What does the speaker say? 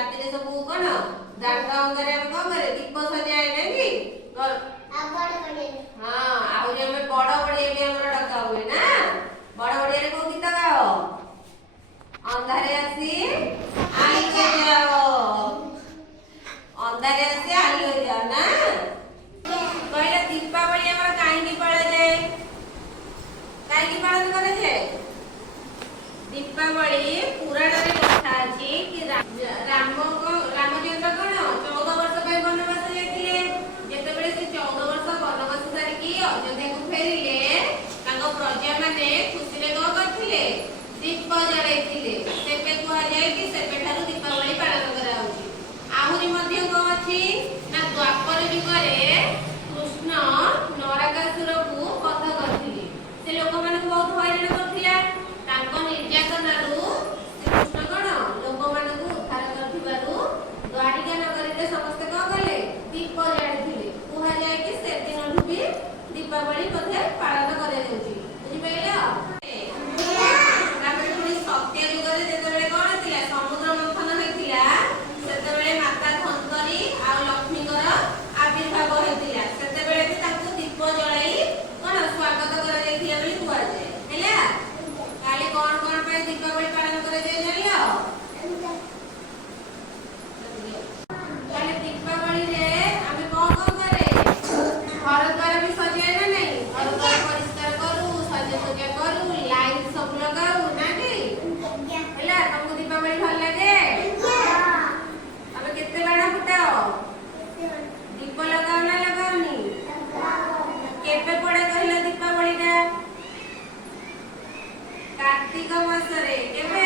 ରାତିରେ ସବୁ କଣ ଦାଣ୍ଡ ଅଙ୍ଗରେ ଆମେ କଣ କରେ ଦୀପ ସଜାଏ ନାକି ହଁ ଆହୁରି ଆମେ ବଡ ବଡିଆ ବି ଆମର ଡକା ହୁଏ ନା ବଡ ବଡିଆରେ କୋଉ ଗୀତ ଗାଅ ଅନ୍ଧାରେ ଆସି ଆଲୁଅ ଯାଅ ଅନ୍ଧାରେ ଆସି ଆଲୁଅ ଯାଅ ନା କହିଲେ ଦୀପାବଳି ଆମର କାହିଁକି ପାଳାଯାଏ କାହିଁକି ପାଳନ କରାଯାଏ ଦୀପାବଳି ପୁରାଣରେ କଥା ଅଛି କି ରାମଚନ୍ଦ୍ର କଣ 14 ବର୍ଷ ପାଇଁ ବନବାସ ଯାଇଥିଲେ ଯେତେବେଳେ ସେ 14 ବର୍ଷ ବନବାସ ସାରିକି ଅଯୋଧ୍ୟାକୁ ଫେରିଲେ ତାଙ୍କ ପ୍ରଜା ମାନେ ଖୁସିରେ କଣ କରିଥିଲେ ଦୀପ ଜଳାଇଥିଲେ ସେବେ କୁହାଯାଏ କି ସେବେଠାରୁ ଦୀପାବଳି ପାଳନ କରାଯାଉଛି ଆହୁରି ମଧ୍ୟ କଣ ଅଛି ନା ଦ୍ୱାପର ଯୁଗରେ କୃଷ୍ଣ ନରକାସୁରକୁ ବଧ କରିଥିଲେ ସେ ଲୋକମାନଙ୍କୁ ବହୁତ ହଇରାଣ କରୁଥିଲା ତାଙ୍କ ନିର୍ଯାତନାରୁ ଶ୍ରୀକୃଷ୍ଣ କଣ ଲୋକମାନଙ୍କୁ ଉଦ୍ଧାର କରିଥିବାରୁ ଦ୍ୱାରିକା ନଗରୀରେ ସମସ୍ତେ କଣ କଲେ ଦୀପ ଜାଳିଥିଲେ କୁହାଯାଏ କି ସେଦିନଠୁ ବି ଦୀପାବଳି ମଧ୍ୟ ପାଳନ କରାଯାଉଛି ବୁଝିପାରିଲ ତାପରେ ପୁଣି ସତ୍ୟ ଯୁଗରେ ଯେତେବେଳେ କଣ ଥିଲା ସମୁଦ୍ର ମନ୍ଥନ ହେଇଥିଲା ସେତେବେଳେ ମାତା ଧନ୍ତରୀ ଆଉ ଲକ୍ଷ୍ମୀଙ୍କର ଆବିର୍ଭାବ ହେଇଥିଲା ସେତେବେଳେ ବି ତାଙ୍କୁ ଦୀପ ଜଳାଇ କଣ ସ୍ୱାଗତ କରାଯାଇଥିଲା ବୋଲି କୁହାଯାଏ ହେଲା ତାହେଲେ କଣ କଣ ପାଇଁ ଦୀପାବଳି ପାଳନ କରାଯାଏ ଜାଣିଲ ତାହେଲେ ଦୀପାବଳିରେ ଆମେ କଣ କଣ କରେ ଘର ଦ୍ୱାର ବି ସଜାଏ ନା ନାହିଁ ଘର ଦ୍ୱାର ପରିଷ୍କାର କରୁ ସଜାସଜା କରୁ ଲାଇଟ୍ ସବୁ ଲଗାଉ ନା କି ହେଲା ତମକୁ ଦୀପାବଳି ଭଲ ଲାଗେ ତମେ କେତେ ବାଣ ଫୁଟାଅ ଦୀପ ଲଗାଅ ନା ଲଗାଅନି କେବେ ପଡେ କହିଲ ଦୀପାବଳିଟା କାର୍ତ୍ତିକ ମାସରେ କେବେ